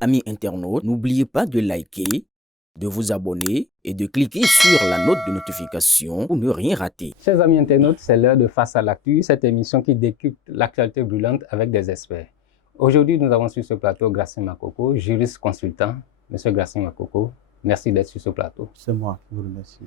Amis internautes, n'oubliez pas de liker, de vous abonner et de cliquer sur la note de notification pour ne rien rater. Chers amis internautes, c'est l'heure de Face à l'actu, cette émission qui décrypte l'actualité brûlante avec des experts. Aujourd'hui, nous avons sur ce plateau Gracien Makoko, juriste consultant. Monsieur Gracien Makoko, merci d'être sur ce plateau. C'est moi qui vous remercie.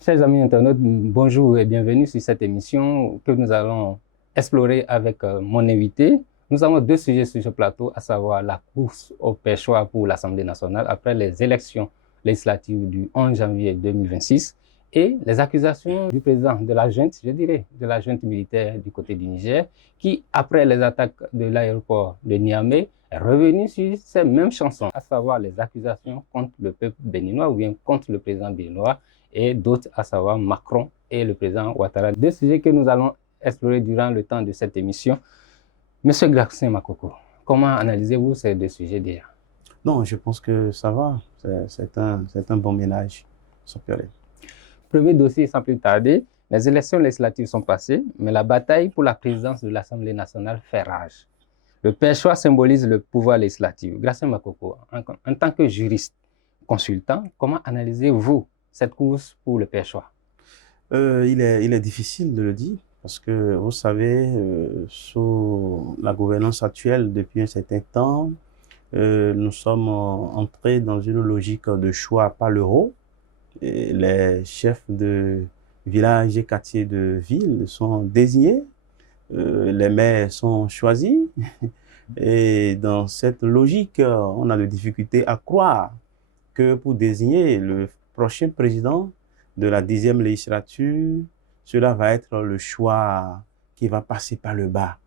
Chers amis internautes, bonjour et bienvenue sur cette émission que nous allons explorer avec mon invité. Nous avons deux sujets sur ce plateau, à savoir la course au perchoir pour l'Assemblée nationale après les élections législatives du 11 janvier 2026 et les accusations du président de la junte, je dirais, de la junte militaire du côté du Niger, qui, après les attaques de l'aéroport de Niamey, est revenu sur ces mêmes chansons, à savoir les accusations contre le peuple béninois ou bien contre le président béninois et d'autres, à savoir Macron et le président Ouattara. Deux sujets que nous allons explorer durant le temps de cette émission. Monsieur Gracien Makoko, comment analysez-vous ces deux sujets déjà? Non, je pense que ça va. C'est un bon ménage, sans péril. Premier dossier, sans plus tarder, les élections législatives sont passées, mais la bataille pour la présidence de l'Assemblée nationale fait rage. Le perchoir symbolise le pouvoir législatif. Gracien Makoko, en tant que juriste consultant, comment analysez-vous cette course pour le perchoir? Il est difficile de le dire parce que, vous savez, sous la gouvernance actuelle, depuis un certain temps, nous sommes entrés dans une logique de choix par l'euro. Les chefs de villages et quartiers de ville sont désignés, les maires sont choisis. Et dans cette logique, on a des difficultés à croire que pour désigner le prochain président de la 10e législature, cela va être le choix qui va passer par le bas.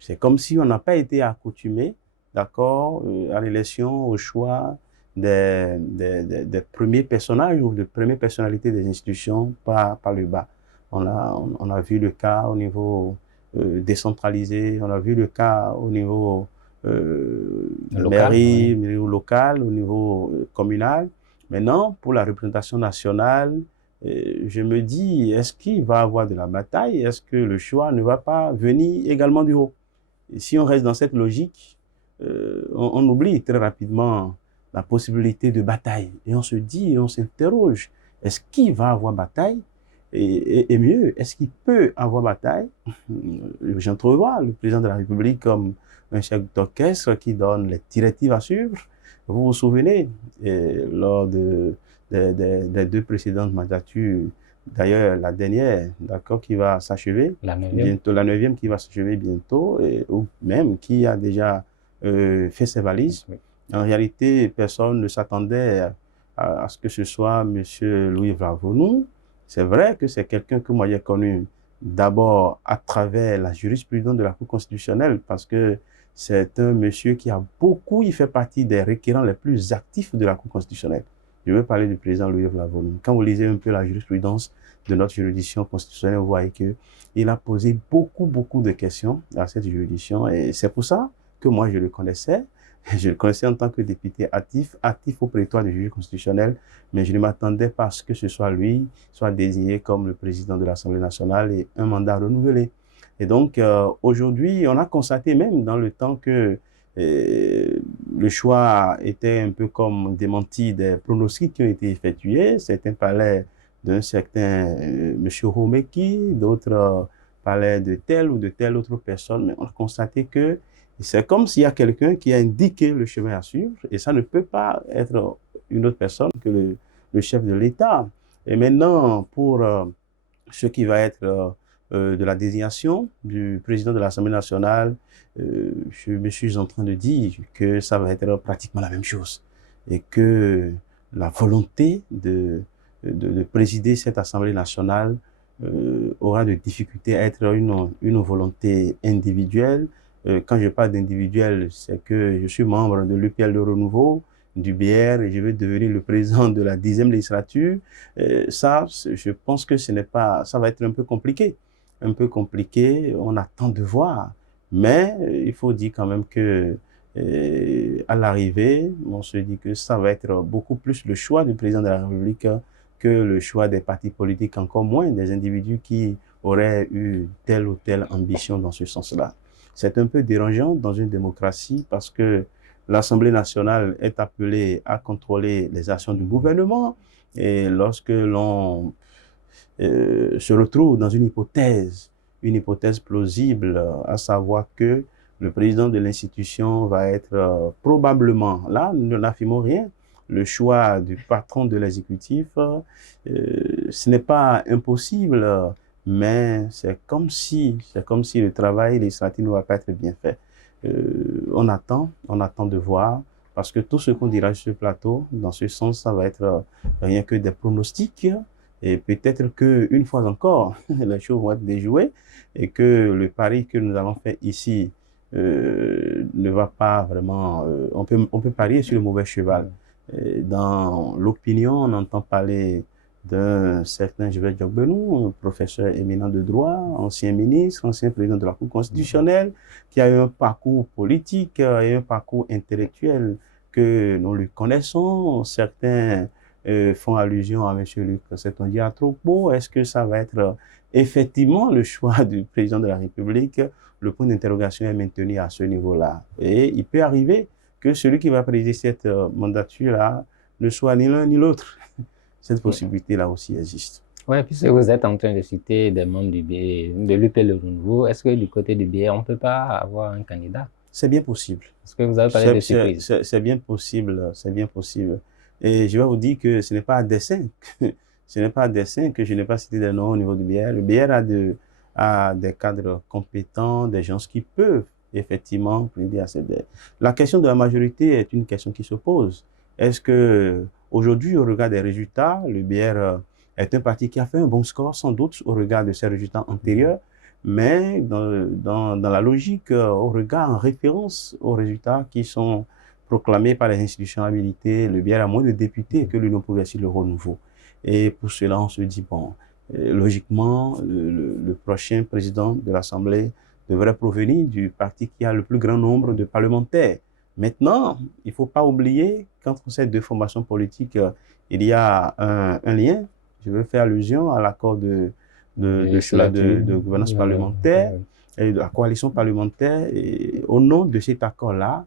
C'est comme si on n'a pas été accoutumé, d'accord, à l'élection, au choix des premiers personnages ou des premières personnalités des institutions par le bas. On a vu le cas au niveau décentralisé, on a vu le cas au niveau mairie, au niveau local, au niveau communal. Maintenant, pour la représentation nationale, je me dis, est-ce qu'il va y avoir de la bataille? Est-ce que le choix ne va pas venir également du haut? Et si on reste dans cette logique, on oublie très rapidement la possibilité de bataille. Et on se dit, on s'interroge, est-ce qu'il va y avoir bataille? Et mieux, est-ce qu'il peut avoir bataille? J'entrevois le président de la République comme un chef d'orchestre qui donne les directives à suivre. Vous vous souvenez, lors des deux précédentes mandatures, d'ailleurs la dernière, d'accord, qui va s'achever bientôt, la 9e qui va s'achever bientôt, ou même qui a déjà fait ses valises. Oui. En réalité, personne ne s'attendait à ce que ce soit M. Louis Vravonu. C'est vrai que c'est quelqu'un que moi j'ai connu d'abord à travers la jurisprudence de la Cour constitutionnelle, parce que c'est un monsieur qui a beaucoup, il fait partie des requérants les plus actifs de la Cour constitutionnelle. Je veux parler du président Louis Vravonu. Quand vous lisez un peu la jurisprudence de notre juridiction constitutionnelle, vous voyez qu'il a posé beaucoup de questions à cette juridiction, et c'est pour ça que moi je le connaissais. Je le connaissais en tant que député actif au prétoire du juge constitutionnel, mais je ne m'attendais pas à ce que ce soit lui, soit désigné comme le président de l'Assemblée nationale et un mandat renouvelé. Et donc, aujourd'hui, on a constaté même dans le temps que le choix était un peu comme démenti des pronostics qui ont été effectués. Certains parlaient d'un certain M. Romeki, d'autres parlaient de telle ou de telle autre personne, mais on a constaté que c'est comme s'il y a quelqu'un qui a indiqué le chemin à suivre, et ça ne peut pas être une autre personne que le chef de l'État. Et maintenant, pour ce qui va être de la désignation du président de l'Assemblée nationale, je me suis en train de dire que ça va être pratiquement la même chose, et que la volonté de présider cette Assemblée nationale aura de difficultés à être une volonté individuelle. Quand je parle d'individuel, c'est que je suis membre de l'UPL de Renouveau, du BR, et je vais devenir le président de la 10e législature. Ça, je pense que ce n'est pas, ça va être un peu compliqué. On attend de voir. Mais il faut dire quand même que à l'arrivée, on se dit que ça va être beaucoup plus le choix du président de la République que le choix des partis politiques, encore moins des individus qui auraient eu telle ou telle ambition dans ce sens-là. C'est un peu dérangeant dans une démocratie parce que l'Assemblée nationale est appelée à contrôler les actions du gouvernement et lorsque l'on se retrouve dans une hypothèse plausible, à savoir que le président de l'institution va être probablement, là, nous n'affirmons rien, le choix du patron de l'exécutif, ce n'est pas impossible, mais c'est comme si le travail législatif ne va pas être bien fait. On attend de voir, parce que tout ce qu'on dira sur ce plateau, dans ce sens, ça va être rien que des pronostics, et peut-être qu'une fois encore, les choses vont être déjouées, et que le pari que nous allons faire ici ne va pas vraiment... on peut parier sur le mauvais cheval. Dans l'opinion, on entend parler d'un certain Gilbert Diogbenou, un professeur éminent de droit, ancien ministre, ancien président de la Cour constitutionnelle, qui a eu un parcours politique et un parcours intellectuel que nous lui connaissons. Certains font allusion à M. Luc Setondia Atropo. Est-ce que ça va être effectivement le choix du président de la République? Le point d'interrogation est maintenu à ce niveau-là. Et il peut arriver que celui qui va présider cette mandature-là ne soit ni l'un ni l'autre. Cette possibilité-là aussi existe. Oui, puisque vous êtes en train de citer des membres du BIE, de l'UP Le Renouveau, est-ce que du côté du BIE, on ne peut pas avoir un candidat? C'est bien possible. Est-ce que vous avez parlé de surprise? C'est bien possible, c'est bien possible. Et je vais vous dire que ce n'est pas à dessein, ce n'est pas à dessein que je n'ai pas cité des noms au niveau du BIE. Le BIE a des cadres compétents, des gens qui peuvent effectivement plaider à ces BIE. La question de la majorité est une question qui se pose. Est-ce que aujourd'hui, au regard des résultats, le BR est un parti qui a fait un bon score, sans doute, au regard de ses résultats antérieurs, mais dans la logique, au regard, en référence aux résultats qui sont proclamés par les institutions habilitées, le BR a moins de députés que l'Union progressiste Le Renouveau. Et pour cela, on se dit, bon, logiquement, le prochain président de l'Assemblée devrait provenir du parti qui a le plus grand nombre de parlementaires. Maintenant, il ne faut pas oublier qu'entre ces deux formations politiques, il y a un lien. Je veux faire allusion à l'accord de gouvernance parlementaire et de la coalition parlementaire. Et au nom de cet accord-là,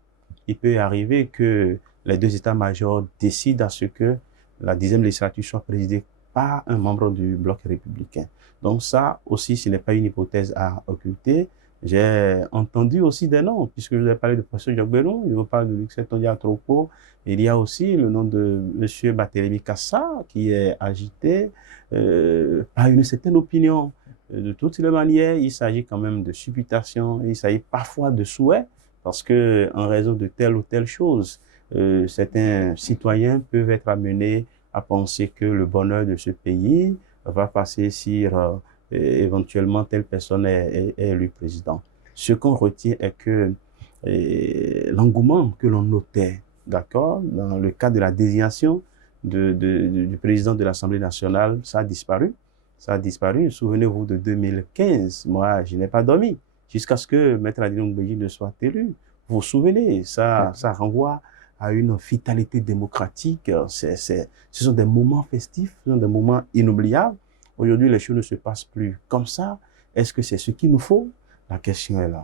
il peut arriver que les deux états-majors décident à ce que la 10e législature soit présidée par un membre du bloc républicain. Donc ça aussi, ce n'est pas une hypothèse à occulter. J'ai entendu aussi des noms, puisque je vous ai parlé de professeur Diogbenou, je vous parle de Luc Setondia Atropo. Il y a aussi le nom de M. Barthélémy Cassa, qui est agité par une certaine opinion. De toutes les manières, il s'agit quand même de supputation, il s'agit parfois de souhaits, parce que en raison de telle ou telle chose, certains citoyens peuvent être amenés à penser que le bonheur de ce pays va passer sur éventuellement telle personne est élue président. Ce qu'on retient est que l'engouement que l'on notait, d'accord, dans le cadre de la désignation du président de l'Assemblée nationale, ça a disparu. Ça a disparu. Souvenez-vous de 2015. Moi, je n'ai pas dormi jusqu'à ce que Maître Adrien Ngbeji ne soit élu. Vous vous souvenez, ça renvoie à une vitalité démocratique. Ce sont des moments festifs, ce sont des moments inoubliables. Aujourd'hui, les choses ne se passent plus comme ça. Est-ce que c'est ce qu'il nous faut? La question est là.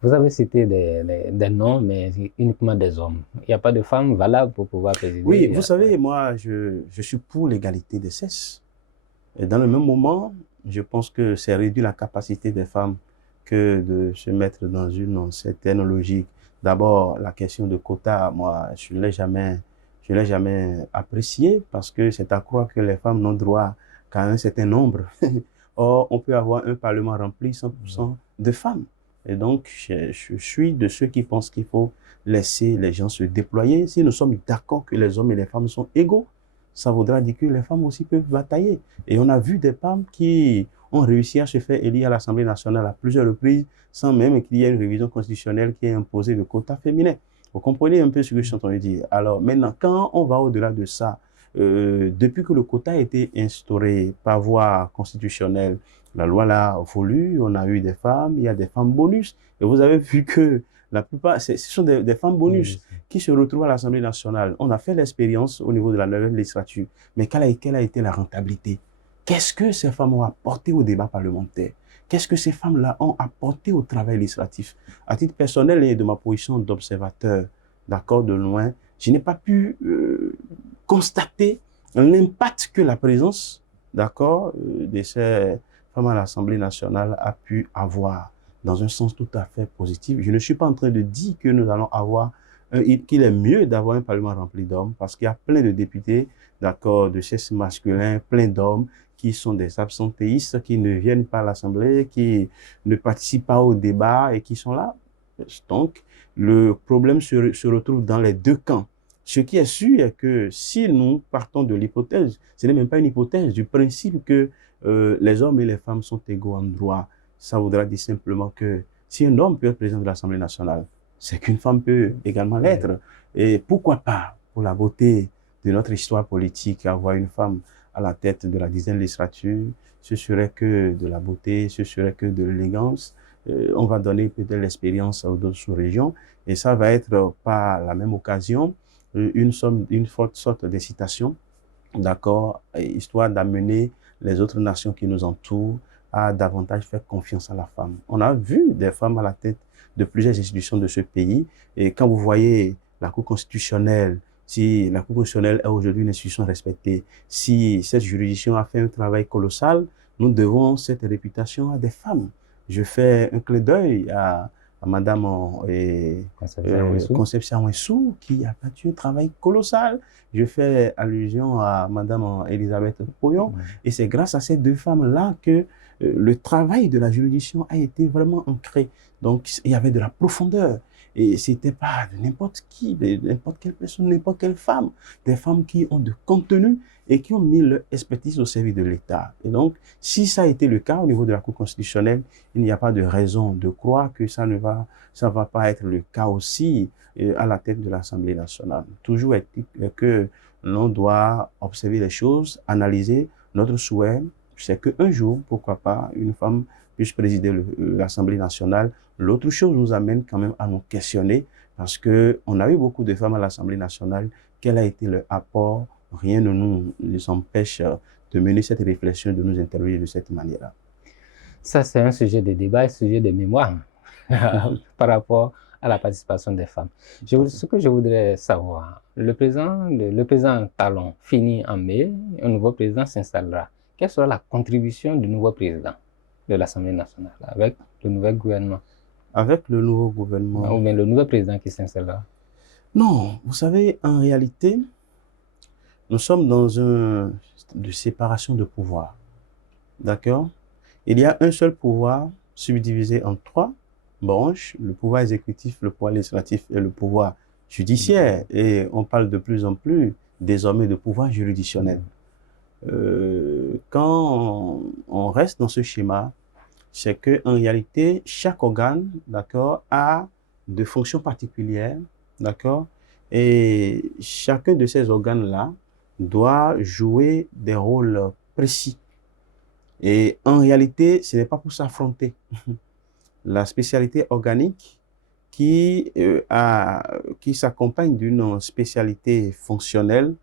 Vous avez cité des noms, mais uniquement des hommes. Il n'y a pas de femmes valables pour pouvoir présider? Oui, vous savez, moi, je suis pour l'égalité des sexes. Et dans le même moment, je pense que c'est réduire la capacité des femmes que de se mettre dans une certaine logique. D'abord, la question de quota, moi, je ne l'ai jamais apprécié parce que c'est à croire que les femmes n'ont droit qu'à un certain nombre. Or, on peut avoir un parlement rempli 100% de femmes. Et donc, je suis de ceux qui pensent qu'il faut laisser les gens se déployer. Si nous sommes d'accord que les hommes et les femmes sont égaux, ça voudra dire que les femmes aussi peuvent batailler. Et on a vu des femmes qui ont réussi à se faire élire à l'Assemblée nationale à plusieurs reprises sans même qu'il y ait une révision constitutionnelle qui ait imposé le quota féminin. Vous comprenez un peu ce que je suis en train de dire. Alors maintenant, quand on va au-delà de ça, depuis que le quota a été instauré par voie constitutionnelle, la loi l'a voulu, on a eu des femmes, il y a des femmes bonus. Et vous avez vu que la plupart, ce sont des femmes bonus qui se retrouvent à l'Assemblée nationale. On a fait l'expérience au niveau de la 9e législature. Mais quelle a été la rentabilité? Qu'est-ce que ces femmes ont apporté au débat parlementaire? Qu'est-ce que ces femmes-là ont apporté au travail législatif? À titre personnel et de ma position d'observateur d'accord, de loin, je n'ai pas pu constater l'impact que la présence, d'accord, de ces femmes à l'Assemblée nationale a pu avoir dans un sens tout à fait positif. Je ne suis pas en train de dire que nous allons avoir, qu'il est mieux d'avoir un Parlement rempli d'hommes, parce qu'il y a plein de députés, d'accord, de sexe masculin, plein d'hommes qui sont des absentéistes, qui ne viennent pas à l'Assemblée, qui ne participent pas au débat et qui sont là. Donc, le problème se retrouve dans les deux camps. Ce qui est sûr est que si nous partons de l'hypothèse, ce n'est même pas une hypothèse, du principe que les hommes et les femmes sont égaux en droit, ça voudra dire simplement que si un homme peut être président de l'Assemblée nationale, c'est qu'une femme peut également l'être. Et pourquoi pas, pour la beauté de notre histoire politique, avoir une femme à la tête de la 10e législature, ce serait que de la beauté, ce serait que de l'élégance. On va donner peut-être l'expérience aux autres sous-régions et ça va être par la même occasion une forte sorte d'incitation, d'accord, histoire d'amener les autres nations qui nous entourent à davantage faire confiance à la femme. On a vu des femmes à la tête de plusieurs institutions de ce pays et quand vous voyez la Cour constitutionnelle, si la Cour constitutionnelle est aujourd'hui une institution respectée, si cette juridiction a fait un travail colossal, nous devons cette réputation à des femmes. Je fais un clin d'œil à Madame Conception Ouessou, qui a battu un travail colossal. Je fais allusion à Madame Elisabeth Poyon. Et c'est grâce à ces deux femmes-là que le travail de la juridiction a été vraiment ancré. Donc, il y avait de la profondeur. Et c'était pas de n'importe qui, de n'importe quelle personne, n'importe quelle femme. Des femmes qui ont de contenu et qui ont mis leur expertise au service de l'État. Et donc, si ça a été le cas au niveau de la Cour constitutionnelle, il n'y a pas de raison de croire que ça va pas être le cas aussi à la tête de l'Assemblée nationale. Toujours est-il que l'on doit observer les choses, analyser. Notre souhait, c'est qu'un jour, pourquoi pas, une femme puisse présider l'Assemblée nationale. L'autre chose nous amène quand même à nous questionner parce qu'on a eu beaucoup de femmes à l'Assemblée nationale. Quel a été leur apport? Rien ne nous empêche de mener cette réflexion, de nous interroger de cette manière-là. Ça, c'est un sujet de débat, un sujet de mémoire par rapport à la participation des femmes. Ce que je voudrais savoir, le président Talon finit en mai, un nouveau président s'installera. Quelle sera la contribution du nouveau président de l'Assemblée nationale avec le nouvel gouvernement? Avec le nouveau gouvernement? Ou bien le nouveau président qui s'installera? Non, vous savez, en réalité, nous sommes dans une séparation de pouvoir. D'accord? Il y a un seul pouvoir subdivisé en 3 branches, le pouvoir exécutif, le pouvoir législatif et le pouvoir judiciaire. Et on parle de plus en plus désormais de pouvoir juridictionnel. Quand on reste dans ce schéma, c'est qu'en réalité, chaque organe, d'accord, a de fonctions particulières, d'accord, et chacun de ces organes-là doit jouer des rôles précis. Et en réalité, ce n'est pas pour s'affronter. La spécialité organique qui s'accompagne d'une spécialité fonctionnelle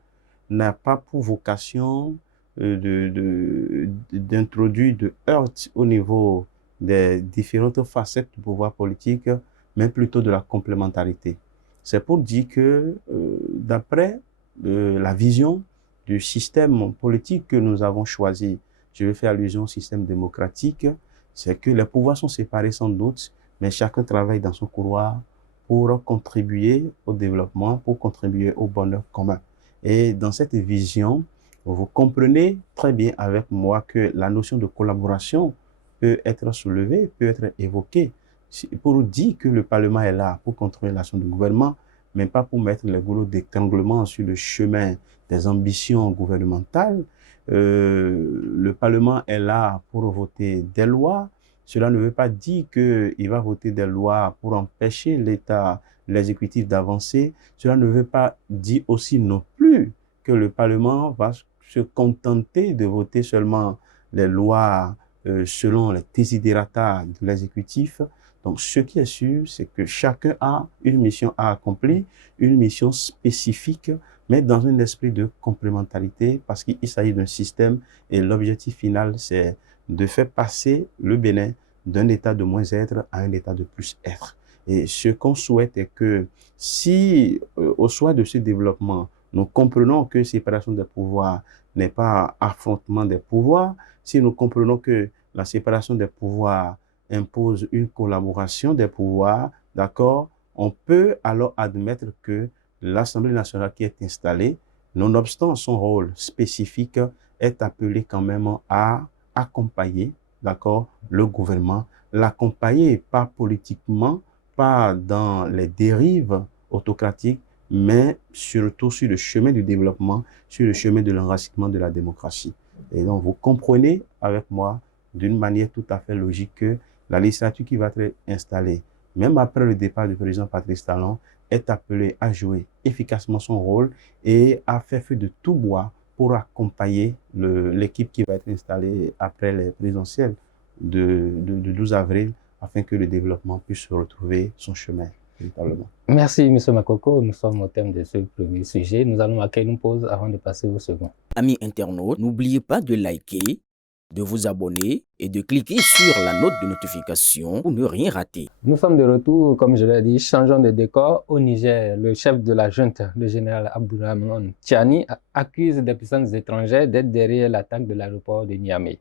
n'a pas pour vocation d'introduire de heurts au niveau des différentes facettes du pouvoir politique, mais plutôt de la complémentarité. C'est pour dire que d'après la vision du système politique que nous avons choisi, je vais faire allusion au système démocratique, c'est que les pouvoirs sont séparés sans doute, mais chacun travaille dans son couloir pour contribuer au développement, pour contribuer au bonheur commun. Et dans cette vision, vous comprenez très bien avec moi que la notion de collaboration peut être soulevée, peut être évoquée, pour dire que le Parlement est là pour contrôler l'action du gouvernement, mais pas pour mettre les goulots d'étranglement sur le chemin des ambitions gouvernementales. Le Parlement est là pour voter des lois. Cela ne veut pas dire qu'il va voter des lois pour empêcher l'État, l'exécutif d'avancer. Cela ne veut pas dire aussi non plus que le Parlement va se contenter de voter seulement les lois selon les desiderata de l'exécutif. Donc, ce qui est sûr, c'est que chacun a une mission à accomplir, une mission spécifique, mais dans un esprit de complémentarité, parce qu'il s'agit d'un système et l'objectif final, c'est de faire passer le Bénin d'un état de moins être à un état de plus être. Et ce qu'on souhaite est que si, au soir de ce développement, nous comprenons que séparation des pouvoirs n'est pas affrontement des pouvoirs, si nous comprenons que la séparation des pouvoirs impose une collaboration des pouvoirs, d'accord, on peut alors admettre que l'Assemblée nationale qui est installée, nonobstant son rôle spécifique, est appelée quand même à accompagner, d'accord, le gouvernement, l'accompagner pas politiquement, pas dans les dérives autocratiques, mais surtout sur le chemin du développement, sur le chemin de l'enracinement de la démocratie. Et donc, vous comprenez avec moi, d'une manière tout à fait logique, que la législature qui va être installée, même après le départ du président Patrice Talon, est appelée à jouer efficacement son rôle et à faire feu de tout bois pour accompagner l'équipe qui va être installée après les présidentielles de 12 avril, afin que le développement puisse retrouver son chemin, véritablement. Merci, M. Makoko. Nous sommes au thème de ce premier sujet. Nous allons marquer une pause avant de passer au second. Amis internautes, n'oubliez pas de liker, de vous abonner et de cliquer sur la note de notification pour ne rien rater. Nous sommes de retour, comme je l'ai dit, changeons de décor. Au Niger, le chef de la junte, le général Abdourahmane Tiani, accuse des puissances étrangères d'être derrière l'attaque de l'aéroport de Niamey.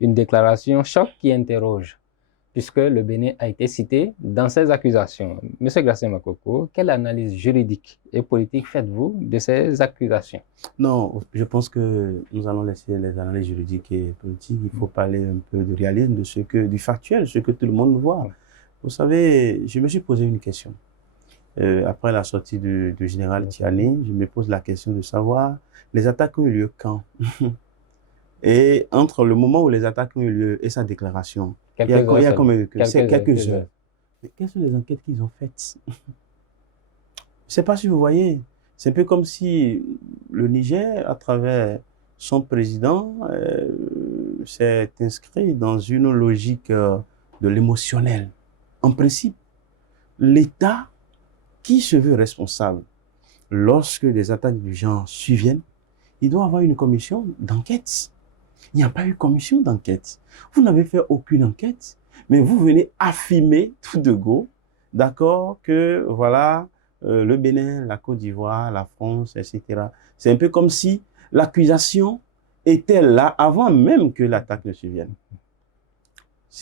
Une déclaration choc qui interroge, puisque le Bénin a été cité dans ces accusations. Monsieur Gracien Makoko, quelle analyse juridique et politique faites-vous de ces accusations? Non, je pense que nous allons laisser les analyses juridiques et politiques. Il faut parler un peu du réalisme, du factuel, ce que tout le monde voit. Vous savez, je me suis posé une question. Après la sortie du général Tiani, je me pose la question de savoir les attaques ont eu lieu quand? Et entre le moment où les attaques ont eu lieu et sa déclaration, il y a combien de quelques heures. Mais quelles sont les enquêtes qu'ils ont faites? Je ne sais pas si vous voyez. C'est un peu comme si le Niger, à travers son président, s'est inscrit dans une logique de l'émotionnel. En principe, l'État qui se veut responsable lorsque des attaques du genre surviennent, il doit avoir une commission d'enquête. Il n'y a pas eu commission d'enquête. Vous n'avez fait aucune enquête, mais vous venez affirmer tout de go, d'accord, que voilà, le Bénin, la Côte d'Ivoire, la France, etc. C'est un peu comme si l'accusation était là avant même que l'attaque ne survienne.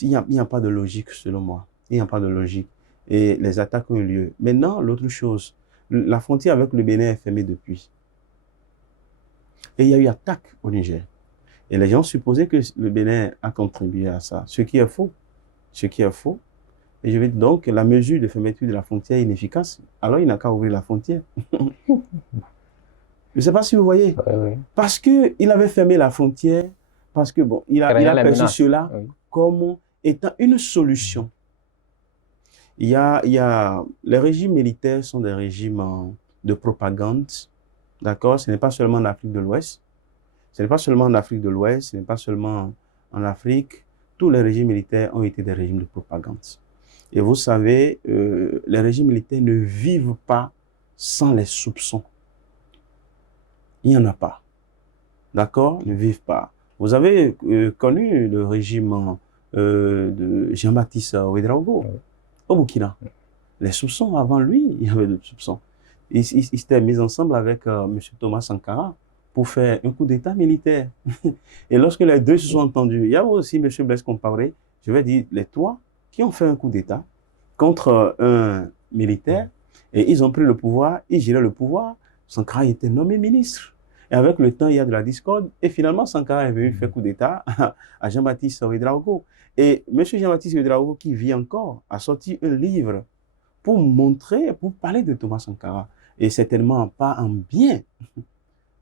Il n'y a pas de logique, selon moi. Il n'y a pas de logique. Et les attaques ont eu lieu. Maintenant, l'autre chose, la frontière avec le Bénin est fermée depuis. Et il y a eu attaque au Niger. Et les gens supposaient que le Bénin a contribué à ça, ce qui est faux. Ce qui est faux. Et je vais dire donc que la mesure de fermeture de la frontière est inefficace. Alors il n'a qu'à ouvrir la frontière. Je ne sais pas si vous voyez. Oui. Parce qu'il avait fermé la frontière, parce que bon, il a perçu cela comme étant une solution. Les régimes militaires sont des régimes de propagande. D'accord? Ce n'est pas seulement en Afrique de l'Ouest. Ce n'est pas seulement en Afrique de l'Ouest, ce n'est pas seulement en Afrique. Tous les régimes militaires ont été des régimes de propagande. Et vous savez, les régimes militaires ne vivent pas sans les soupçons. Il n'y en a pas. D'accord? Ne vivent pas. Vous avez connu le régime de Jean-Baptiste Ouédraogo au Burkina. Les soupçons, avant lui, il y avait d'autres soupçons. Il s'était mis ensemble avec M. Thomas Sankara pour faire un coup d'État militaire. Et lorsque les deux se sont entendus, il y a aussi M. Blaise Compaoré, je vais dire les trois, qui ont fait un coup d'État contre un militaire, et ils ont pris le pouvoir, ils géraient le pouvoir. Sankara était nommé ministre. Et avec le temps, il y a de la discorde, et finalement, Sankara est venu faire coup d'État à Jean-Baptiste Ouédraogo. Et M. Jean-Baptiste Ouédraogo, qui vit encore, a sorti un livre pour montrer, pour parler de Thomas Sankara. Et certainement pas en bien.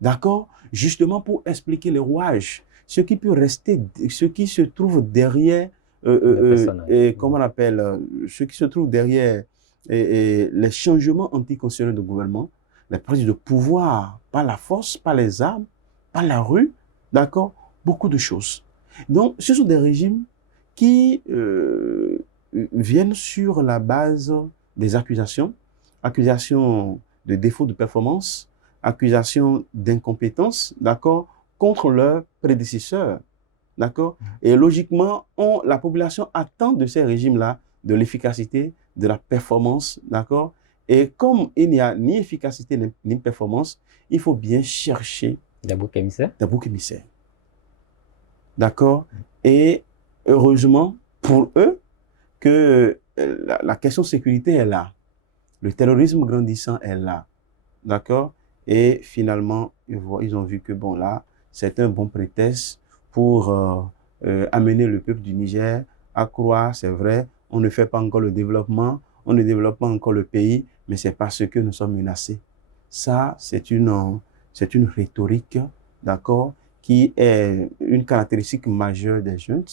D'accord? Justement pour expliquer les rouages, ce qui peut rester, ce qui se trouve derrière, comment on appelle, ce qui se trouve derrière les changements anticonstitutionnels de gouvernement, les prises de pouvoir par la force, par les armes, par la rue, d'accord? Beaucoup de choses. Donc, ce sont des régimes qui viennent sur la base des accusations de défaut de performance, accusations d'incompétence, d'accord, contre leurs prédécesseurs, d'accord. Et logiquement, la population attend de ces régimes-là de l'efficacité, de la performance, d'accord? Et comme il n'y a ni efficacité ni performance, il faut bien chercher Des boucs émissaires. des boucs émissaires. D'accord? Et heureusement pour eux que la question de sécurité est là. Le terrorisme grandissant est là. D'accord? Et finalement, ils ont vu que bon, là, c'est un bon prétexte pour amener le peuple du Niger à croire, c'est vrai, on ne fait pas encore le développement, on ne développe pas encore le pays, mais c'est parce que nous sommes menacés. Ça, c'est une rhétorique, d'accord, qui est une caractéristique majeure des jeunes.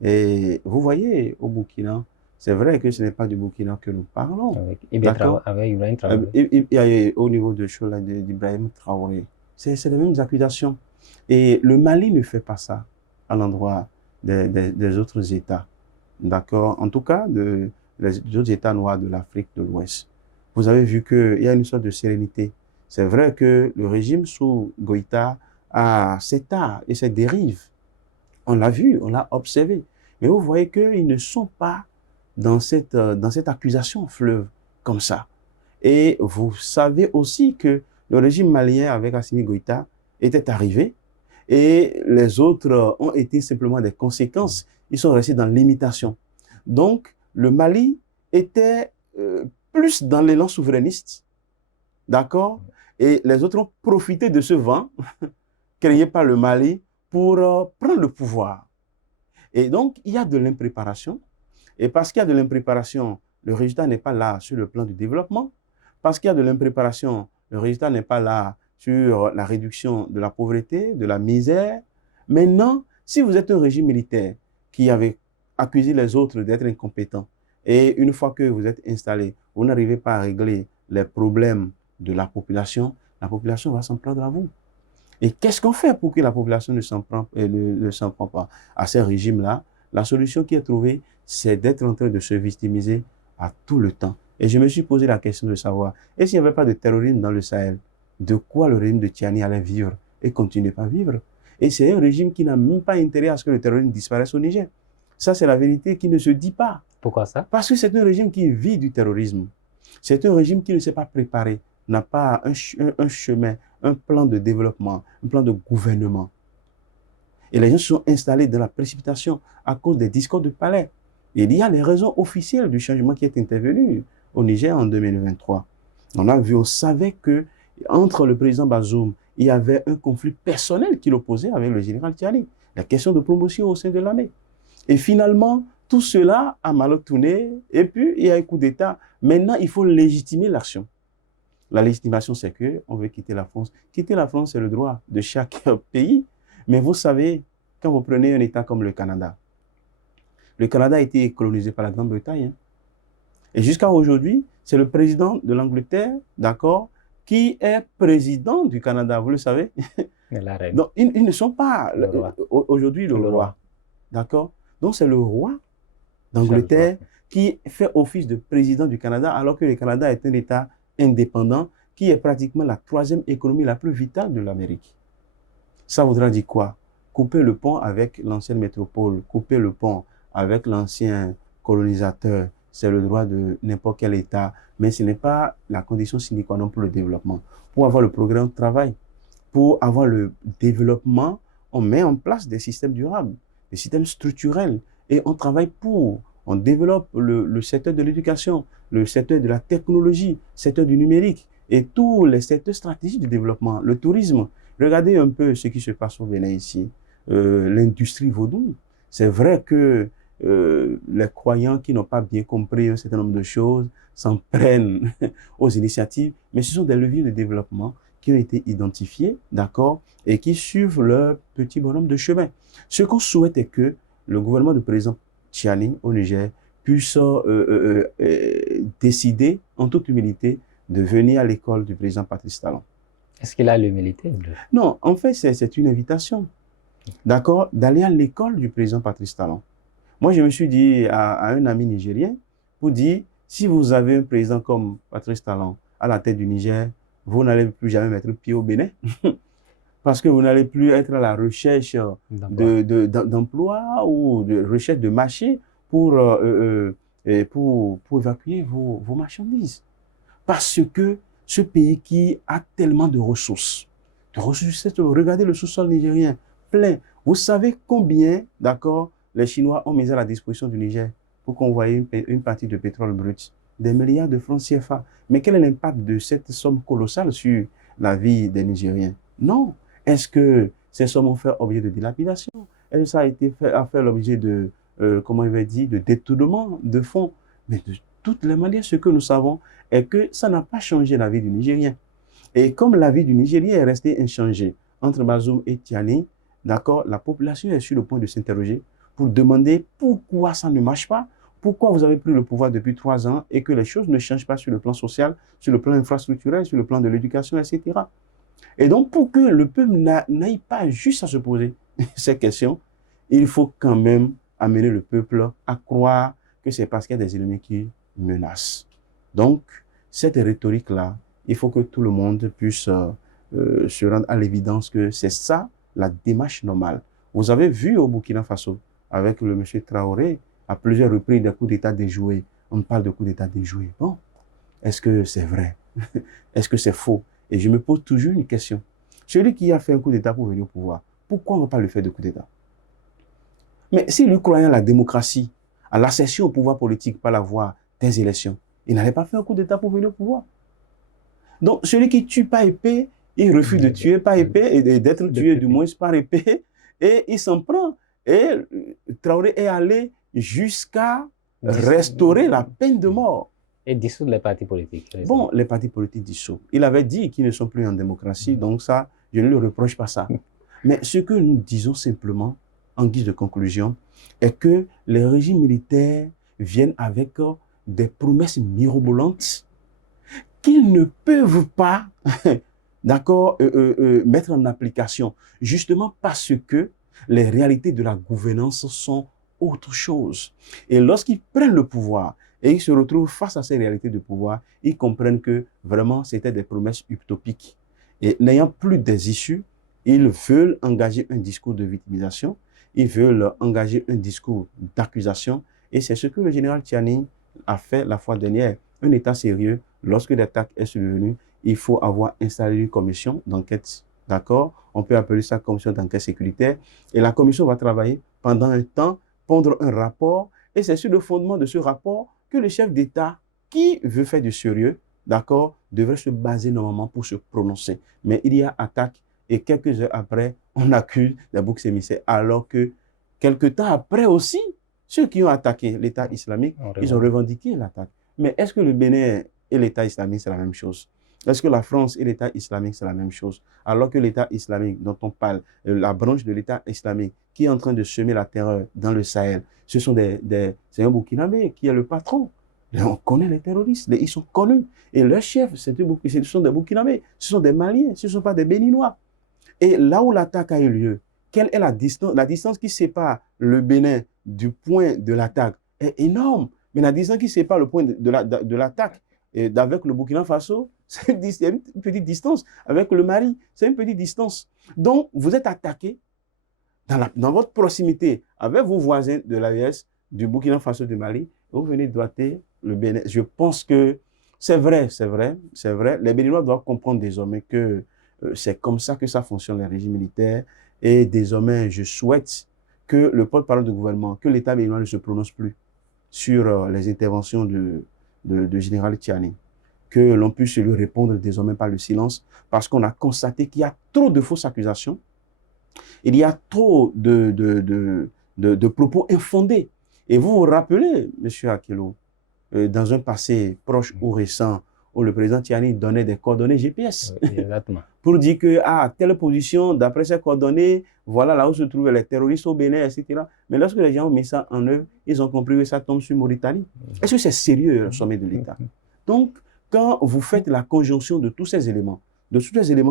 Et vous voyez, au Burkina, c'est vrai que ce n'est pas du Burkina que nous parlons. Avec Ibrahim Traoré. Au niveau de Chola d'Ibrahim Traoré, c'est les mêmes accusations. Et le Mali ne fait pas ça à l'endroit des autres États. D'accord? En tout cas, des autres États noirs de l'Afrique de l'Ouest. Vous avez vu qu'il y a une sorte de sérénité. C'est vrai que le régime sous Goïta a cet art et cette dérive. On l'a vu, on l'a observé. Mais vous voyez qu'ils ne sont pas dans cette accusation fleuve comme ça. Et vous savez aussi que le régime malien avec Assimi Goïta était arrivé et les autres ont été simplement des conséquences. Ils sont restés dans l'imitation. Donc, le Mali était plus dans l'élan souverainiste, d'accord? Et les autres ont profité de ce vent créé par le Mali pour prendre le pouvoir. Et donc, il y a de l'impréparation. Et parce qu'il y a de l'impréparation, le résultat n'est pas là sur le plan du développement. Parce qu'il y a de l'impréparation, le résultat n'est pas là sur la réduction de la pauvreté, de la misère. Maintenant, si vous êtes un régime militaire qui avait accusé les autres d'être incompétents, et une fois que vous êtes installé, vous n'arrivez pas à régler les problèmes de la population va s'en prendre à vous. Et qu'est-ce qu'on fait pour que la population ne s'en prend pas à ces régimes-là? La solution qui est trouvée, c'est d'être en train de se victimiser à tout le temps. Et je me suis posé la question de savoir, et s'il n'y avait pas de terrorisme dans le Sahel, de quoi le régime de Tiani allait vivre et continuer à vivre? Et c'est un régime qui n'a même pas intérêt à ce que le terrorisme disparaisse au Niger. Ça, c'est la vérité qui ne se dit pas. Pourquoi ça? Parce que c'est un régime qui vit du terrorisme. C'est un régime qui ne s'est pas préparé, n'a pas un chemin, un plan de développement, un plan de gouvernement. Et les gens se sont installés dans la précipitation à cause des discours de palais. Et il y a les raisons officielles du changement qui est intervenu au Niger en 2023. On savait que entre le président Bazoum, il y avait un conflit personnel qui l'opposait avec le général Tiani. La question de promotion au sein de l'armée. Et finalement, tout cela a mal tourné. Et puis, il y a un coup d'État. Maintenant, il faut légitimer l'action. La légitimation, c'est qu'on veut quitter la France. Quitter la France, c'est le droit de chaque pays. Mais vous savez, quand vous prenez un État comme le Canada a été colonisé par la Grande-Bretagne. Hein. Et jusqu'à aujourd'hui, c'est le président de l'Angleterre, d'accord, qui est président du Canada, vous le savez. La reine. Donc, ils ne sont pas aujourd'hui le roi. D'accord? Donc, c'est le roi d'Angleterre qui fait office de président du Canada, alors que le Canada est un État indépendant qui est pratiquement la troisième économie la plus vitale de l'Amérique. Ça voudra dire quoi? Couper le pont avec l'ancienne métropole, couper le pont avec l'ancien colonisateur, c'est le droit de n'importe quel État, mais ce n'est pas la condition sine qua non pour le développement. Pour avoir le progrès, on travaille. Pour avoir le développement, on met en place des systèmes durables, des systèmes structurels, et on travaille pour. On développe le secteur de l'éducation, le secteur de la technologie, le secteur du numérique, et tous les secteurs stratégiques du développement, le tourisme. Regardez un peu ce qui se passe au Bénin ici, l'industrie vaudou. C'est vrai que les croyants qui n'ont pas bien compris un certain nombre de choses s'en prennent aux initiatives, mais ce sont des leviers de développement qui ont été identifiés, d'accord, et qui suivent leur petit bonhomme de chemin. Ce qu'on souhaite est que le gouvernement du président Tiani au Niger puisse décider en toute humilité de venir à l'école du président Patrice Talon. Est-ce qu'il a l'humilité? Non, en fait, c'est une invitation, d'accord, d'aller à l'école du président Patrice Talon. Moi, je me suis dit à un ami nigérien, pour dire, si vous avez un président comme Patrice Talon à la tête du Niger, vous n'allez plus jamais mettre le pied au Bénin, parce que vous n'allez plus être à la recherche d'emploi ou de recherche de marché pour pour évacuer vos marchandises. Parce que ce pays qui a tellement de ressources, regardez le sous-sol nigérien, plein. Vous savez combien, d'accord, les Chinois ont mis à la disposition du Niger pour convoyer une partie de pétrole brut? Des milliards de francs CFA. Mais quel est l'impact de cette somme colossale sur la vie des Nigériens? Non. Est-ce que ces sommes ont fait objet de dilapidation? Est-ce que ça a fait l'objet de, comment il va dire, de détournement de fonds? Mais de toutes les manières, ce que nous savons est que ça n'a pas changé la vie du Nigérien. Et comme la vie du Nigérien est restée inchangée entre Bazoum et Tiani, d'accord, la population est sur le point de s'interroger pour demander pourquoi ça ne marche pas, pourquoi vous avez pris le pouvoir depuis 3 ans et que les choses ne changent pas sur le plan social, sur le plan infrastructurel, sur le plan de l'éducation, etc. Et donc, pour que le peuple n'aille pas juste à se poser ces questions, il faut quand même amener le peuple à croire que c'est parce qu'il y a des ennemis qui menacent. Donc, cette rhétorique-là, il faut que tout le monde puisse se rendre à l'évidence que c'est ça la démarche normale. Vous avez vu au Burkina Faso, avec le monsieur Traoré, à plusieurs reprises, des coups d'État déjoués. On parle de coups d'État déjoués. Bon, est-ce que c'est vrai? Est-ce que c'est faux? Et je me pose toujours une question. Celui qui a fait un coup d'État pour venir au pouvoir, pourquoi on ne va pas le faire de coup d'État? Mais s'il lui croyait à la démocratie, à l'accession au pouvoir politique par la voie des élections, il n'allait pas faire un coup d'État pour venir au pouvoir. Donc, celui qui tue par épée, il refuse de tuer par épée et d'être tué du moins par épée, et il s'en prend. Et Traoré est allé jusqu'à restaurer la peine de mort. Et dissoudre les partis politiques. Bon, les partis politiques dissous. Il avait dit qu'ils ne sont plus en démocratie, donc ça, je ne lui reproche pas ça. Mais ce que nous disons simplement, en guise de conclusion, est que les régimes militaires viennent avec des promesses mirobolantes qu'ils ne peuvent pas, d'accord, mettre en application, justement parce que les réalités de la gouvernance sont autre chose. Et lorsqu'ils prennent le pouvoir et ils se retrouvent face à ces réalités de pouvoir, ils comprennent que vraiment c'était des promesses utopiques. Et n'ayant plus des issues, ils veulent engager un discours de victimisation, ils veulent engager un discours d'accusation, et c'est ce que le général Tiani a fait la fois dernière. Un État sérieux, lorsque l'attaque est survenue, il faut avoir installé une commission d'enquête, d'accord? On peut appeler ça commission d'enquête sécuritaire, et la commission va travailler pendant un temps, pondre un rapport, et c'est sur le fondement de ce rapport que le chef d'État, qui veut faire du sérieux, d'accord, devrait se baser normalement pour se prononcer. Mais il y a attaque, et quelques heures après, on accuse des boucs émissaires, alors que quelques temps après aussi, ceux qui ont attaqué l'État islamique, ils ont revendiqué l'attaque. Mais est-ce que le Bénin et l'État islamique, c'est la même chose? Est-ce que la France et l'État islamique, c'est la même chose? Alors que l'État islamique dont on parle, la branche de l'État islamique qui est en train de semer la terreur dans le Sahel, c'est un Burkinabé qui est le patron. Et on connaît les terroristes, ils sont connus. Et leurs chefs, ce sont des Burkinabés, ce sont des Maliens, ce ne sont pas des Béninois. Et là où l'attaque a eu lieu, quelle est la distance? La distance qui sépare le Bénin du point de l'attaque est énorme. Mais la distance qui sépare le point de l'attaque avec le Burkina Faso, c'est une petite distance. Avec le Mali, c'est une petite distance. Donc, vous êtes attaqué dans votre proximité avec vos voisins de l'AES, du Burkina Faso, du Mali, et vous venez doiter le Bénin. Je pense que c'est vrai. Les Béninois doivent comprendre désormais que c'est comme ça que ça fonctionne, les régimes militaires. Et désormais, je souhaite que le porte-parole du gouvernement, que l'État béninois ne se prononce plus sur les interventions de général Tiani, que l'on puisse lui répondre désormais par le silence, parce qu'on a constaté qu'il y a trop de fausses accusations, il y a trop de propos infondés. Et vous vous rappelez, M. Akelo, dans un passé proche ou récent, où le président Tiani donnait des coordonnées GPS. Exactement. Pour dire que, telle position, d'après ces coordonnées, voilà là où se trouvaient les terroristes au Bénin, etc. Mais lorsque les gens ont mis ça en œuvre, ils ont compris que ça tombe sur Mauritanie. Est-ce que c'est sérieux, le sommet de l'État? Donc, quand vous faites la conjonction de tous ces éléments,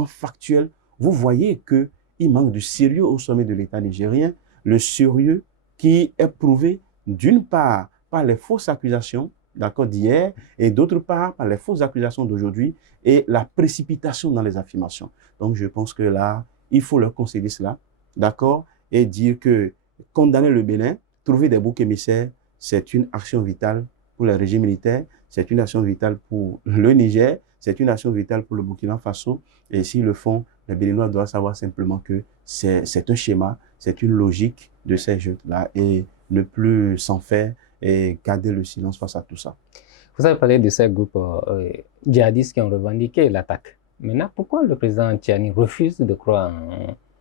factuels, vous voyez qu'il manque de sérieux au sommet de l'État nigérien, le sérieux qui est prouvé d'une part par les fausses accusations, d'accord, d'hier, et d'autre part par les fausses accusations d'aujourd'hui et la précipitation dans les affirmations. Donc, je pense que là, il faut leur concéder cela, d'accord, et dire que condamner le Bénin, trouver des boucs émissaires, c'est une action vitale pour les régimes militaires, c'est une nation vitale pour le Niger, c'est une nation vitale pour le Burkina Faso. Et s'ils le font, les Béninois doivent savoir simplement que c'est un schéma, c'est une logique de ces jeux-là et ne plus s'en faire et garder le silence face à tout ça. Vous avez parlé de ces groupes djihadistes qui ont revendiqué l'attaque. Maintenant, pourquoi le président Tiani refuse de croire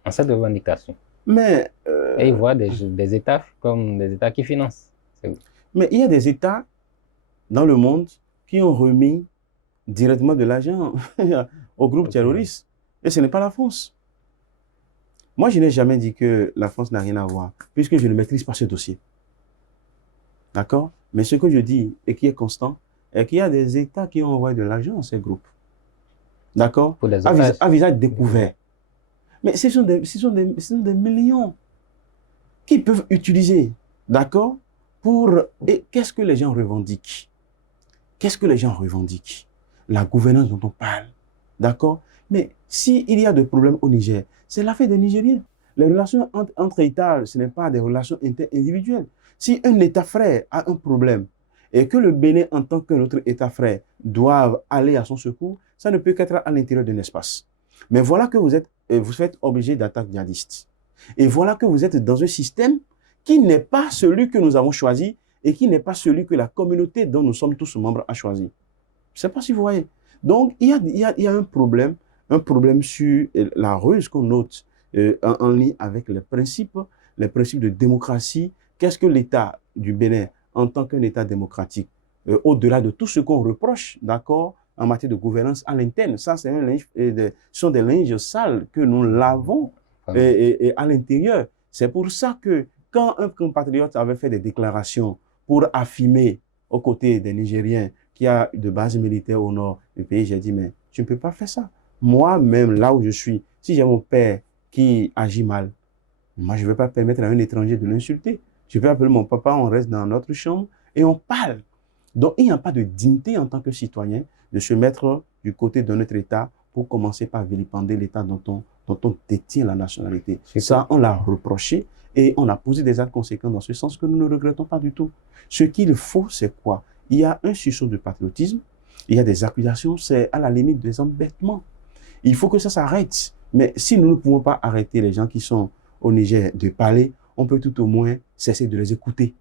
en cette revendication? Mais, et il voit des États comme des États qui financent. Mais il y a des États dans le monde qui ont remis directement de l'argent aux groupes terroristes. Et ce n'est pas la France. Moi, je n'ai jamais dit que la France n'a rien à voir, puisque je ne maîtrise pas ce dossier. D'accord? Mais ce que je dis, et qui est constant, est qu'il y a des États qui ont envoyé de l'argent à ces groupes. D'accord? À visage découvert. Mais ce sont des millions qu'ils peuvent utiliser. D'accord? Et qu'est-ce que les gens revendiquent? Qu'est-ce que les gens revendiquent? La gouvernance dont on parle. D'accord? Mais s'il y a des problèmes au Niger, c'est l'affaire des Nigériens. Les relations entre États, ce n'est pas des relations individuelles. Si un État frère a un problème et que le Bénin, en tant qu'un autre État frère, doivent aller à son secours, ça ne peut qu'être à l'intérieur d'un espace. Mais voilà que vous faites obligé d'attaques djihadistes. Et voilà que vous êtes dans un système qui n'est pas celui que nous avons choisi et qui n'est pas celui que la communauté dont nous sommes tous membres a choisi. Je ne sais pas si vous voyez. Donc, il y a un problème sur la ruse qu'on note en lien avec les principes de démocratie. Qu'est-ce que l'État du Bénin, en tant qu'un État démocratique, au-delà de tout ce qu'on reproche, d'accord, en matière de gouvernance à l'interne, ça, ce sont des linges sales que nous lavons à l'intérieur. C'est pour ça que quand un compatriote avait fait des déclarations pour affirmer aux côtés des Nigériens qu'il y a de bases militaires au nord du pays, j'ai dit, mais tu ne peux pas faire ça. Moi-même, là où je suis, si j'ai mon père qui agit mal, moi, je ne vais pas permettre à un étranger de l'insulter. Je vais appeler mon papa, on reste dans notre chambre et on parle. Donc, il n'y a pas de dignité en tant que citoyen de se mettre du côté de notre État pour commencer par vilipender l'État dont on détient la nationalité. Ça, on l'a reproché et on a posé des actes conséquents dans ce sens que nous ne regrettons pas du tout. Ce qu'il faut, c'est quoi? Il y a un sursaut de patriotisme, il y a des accusations, c'est à la limite des embêtements. Il faut que ça s'arrête. Mais si nous ne pouvons pas arrêter les gens qui sont au Niger de parler, on peut tout au moins cesser de les écouter.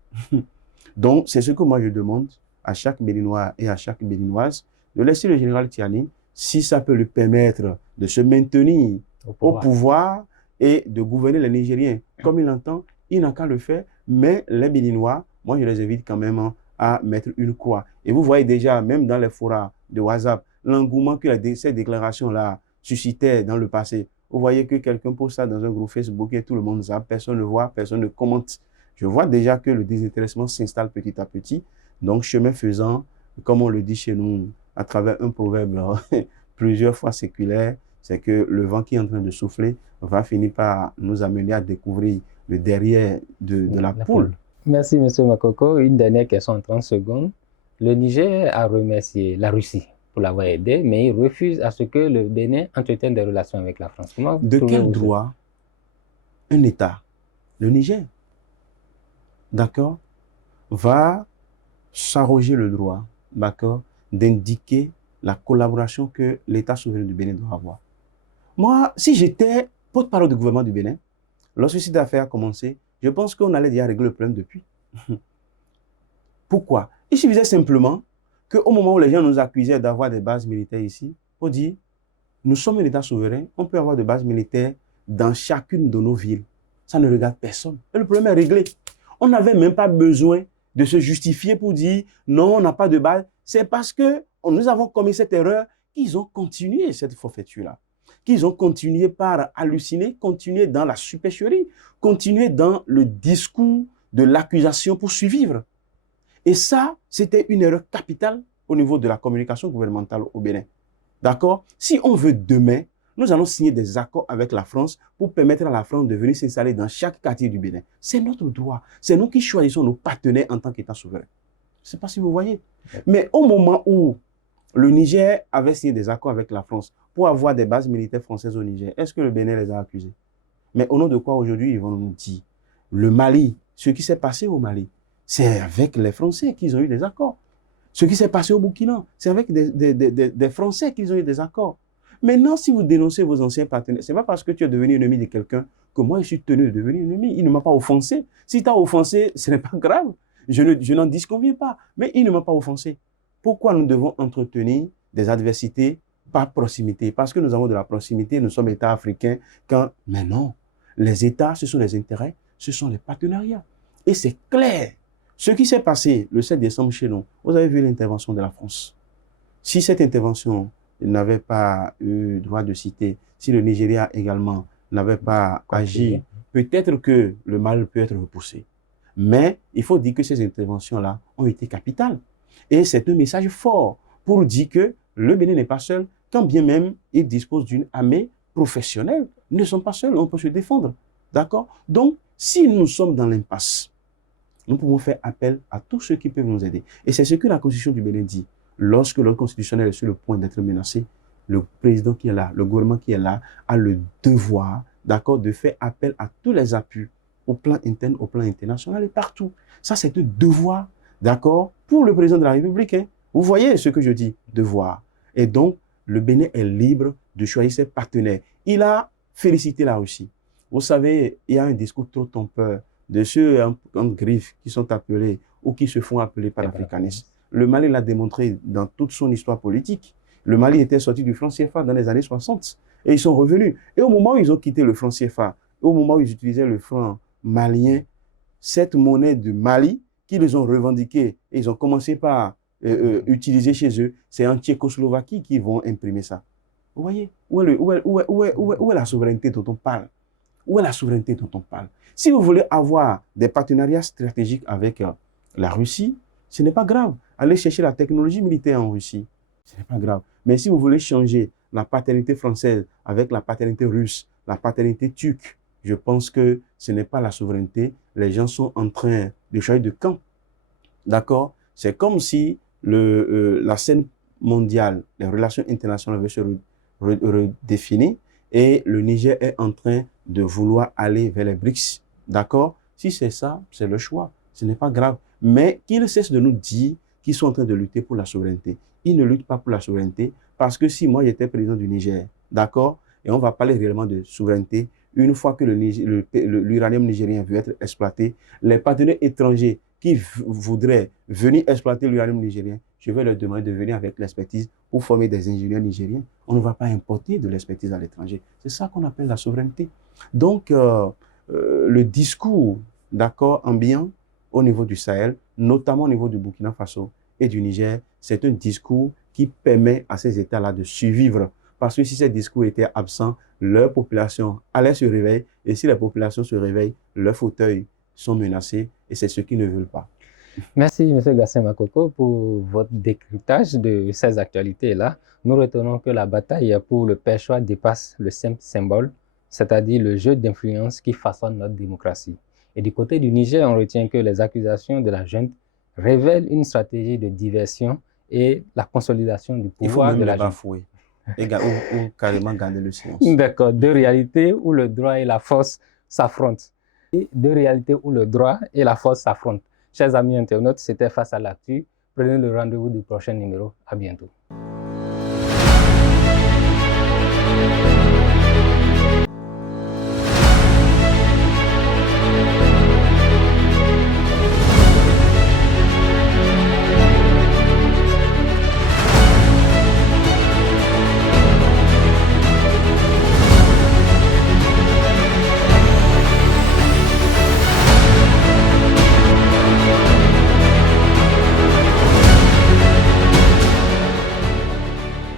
Donc, c'est ce que moi je demande à chaque Béninois et à chaque Béninoise, de laisser le général Tiani, si ça peut lui permettre de se maintenir au pouvoir et de gouverner les Nigériens comme il l'entend, il n'a qu'à le faire. Mais les Béninois, moi je les invite quand même à mettre une croix. Et vous voyez déjà, même dans les forums de WhatsApp, l'engouement que ces déclarations-là suscitaient dans le passé. Vous voyez que quelqu'un pose ça dans un groupe Facebook et tout le monde zappe, personne ne voit, personne ne commente. Je vois déjà que le désintéressement s'installe petit à petit. Donc, chemin faisant, comme on le dit chez nous, à travers un proverbe plusieurs fois séculaire, c'est que le vent qui est en train de souffler va finir par nous amener à découvrir le derrière de la poule. Merci, M. Makoko. Une dernière question en 30 secondes. Le Niger a remercié la Russie pour l'avoir aidé, mais il refuse à ce que le Bénin entretienne des relations avec la France. De quel droit un État, le Niger, d'accord, va s'arroger le droit, d'accord, d'indiquer la collaboration que l'État souverain du Bénin doit avoir? Moi, si j'étais porte-parole du gouvernement du Bénin, lorsque cette affaire a commencé, je pense qu'on allait déjà régler le problème depuis. Pourquoi? Il suffisait simplement qu'au moment où les gens nous accusaient d'avoir des bases militaires ici, on dit, nous sommes un État souverain, on peut avoir des bases militaires dans chacune de nos villes. Ça ne regarde personne. Et le problème est réglé. On n'avait même pas besoin de se justifier pour dire, non, on n'a pas de base. C'est parce que nous avons commis cette erreur qu'ils ont continué cette forfaiture-là. Qu'ils ont continué par halluciner, continué dans la supercherie, continué dans le discours de l'accusation pour survivre. Et ça, c'était une erreur capitale au niveau de la communication gouvernementale au Bénin. D'accord? Si on veut demain, nous allons signer des accords avec la France pour permettre à la France de venir s'installer dans chaque quartier du Bénin. C'est notre droit. C'est nous qui choisissons nos partenaires en tant qu'État souverain. Je ne sais pas si vous voyez. Mais au moment où le Niger avait signé des accords avec la France pour avoir des bases militaires françaises au Niger, est-ce que le Bénin les a accusés? Mais au nom de quoi aujourd'hui ils vont nous dire? Le Mali, ce qui s'est passé au Mali, c'est avec les Français qu'ils ont eu des accords. Ce qui s'est passé au Burkina, c'est avec des Français qu'ils ont eu des accords. Maintenant, si vous dénoncez vos anciens partenaires, ce n'est pas parce que tu es devenu ennemi de quelqu'un que moi, je suis tenu de devenir ennemi. Il ne m'a pas offensé. Si tu as offensé, ce n'est pas grave. Je n'en disconviens pas. Mais il ne m'a pas offensé. Pourquoi nous devons entretenir des adversités par proximité? Parce que nous avons de la proximité, nous sommes États africains. Mais non, les États, ce sont les intérêts, ce sont les partenariats. Et c'est clair. Ce qui s'est passé le 7 décembre chez nous, vous avez vu l'intervention de la France. Si cette intervention n'avait pas eu droit de citer, si le Nigeria également n'avait pas agi, peut-être que le mal peut être repoussé. Mais il faut dire que ces interventions-là ont été capitales. Et c'est un message fort pour dire que le Bénin n'est pas seul, quand bien même il dispose d'une armée professionnelle. Ils ne sont pas seuls, on peut se défendre. D'accord? Donc, si nous sommes dans l'impasse, nous pouvons faire appel à tous ceux qui peuvent nous aider. Et c'est ce que la Constitution du Bénin dit. Lorsque l'ordre constitutionnel est sur le point d'être menacé, le président qui est là, le gouvernement qui est là, a le devoir, d'accord, de faire appel à tous les appuis, au plan interne, au plan international et partout. Ça, c'est un devoir, d'accord, pour le président de la République. Hein. Vous voyez ce que je dis, devoir. Et donc, le Bénin est libre de choisir ses partenaires. Il a félicité la Russie. Vous savez, il y a un discours trop trompeur de ceux en griffe qui sont appelés ou qui se font appeler panafricanistes. Le Mali l'a démontré dans toute son histoire politique. Le Mali était sorti du franc CFA dans les années 60 et ils sont revenus. Et au moment où ils ont quitté le franc CFA, au moment où ils utilisaient le franc malien, cette monnaie de Mali qu'ils ont revendiquée et ils ont commencé par utiliser chez eux, c'est en Tchécoslovaquie qu'ils vont imprimer ça. Vous voyez, où est la souveraineté dont on parle? Où est la souveraineté dont on parle? Si vous voulez avoir des partenariats stratégiques avec la Russie, ce n'est pas grave. Allez chercher la technologie militaire en Russie. Ce n'est pas grave. Mais si vous voulez changer la paternité française avec la paternité russe, la paternité turque, je pense que ce n'est pas la souveraineté. Les gens sont en train de changer de camp. D'accord? C'est comme si la scène mondiale, les relations internationales veulent se redéfinir et le Niger est en train de vouloir aller vers les BRICS. D'accord? Si c'est ça, c'est le choix. Ce n'est pas grave. Mais qu'ils cessent de nous dire qu'ils sont en train de lutter pour la souveraineté. Ils ne luttent pas pour la souveraineté parce que si moi j'étais président du Niger, d'accord, et on va parler réellement de souveraineté, une fois que l'uranium nigérien veut être exploité, les partenaires étrangers qui voudraient venir exploiter l'uranium nigérien, je vais leur demander de venir avec l'expertise pour former des ingénieurs nigériens. On ne va pas importer de l'expertise à l'étranger. C'est ça qu'on appelle la souveraineté. Donc, le discours, d'accord, ambiant au niveau du Sahel, notamment au niveau du Burkina Faso et du Niger, c'est un discours qui permet à ces États-là de survivre. Parce que si ces discours étaient absents, leur population allait se réveiller. Et si la population se réveille, leurs fauteuils sont menacés. Et c'est ce qu'ils ne veulent pas. Merci, M. Gatien Makoko, pour votre décryptage de ces actualités-là. Nous retenons que la bataille pour le Pêchois dépasse le simple symbole, c'est-à-dire le jeu d'influence qui façonne notre démocratie. Et du côté du Niger, on retient que les accusations de la junte révèlent une stratégie de diversion et la consolidation du pouvoir de la junte. Il faut même ou carrément garder le silence. D'accord, deux réalités où le droit et la force s'affrontent. Deux réalités où le droit et la force s'affrontent. Chers amis internautes, c'était Face à l'actu. Prenez le rendez-vous du prochain numéro. À bientôt.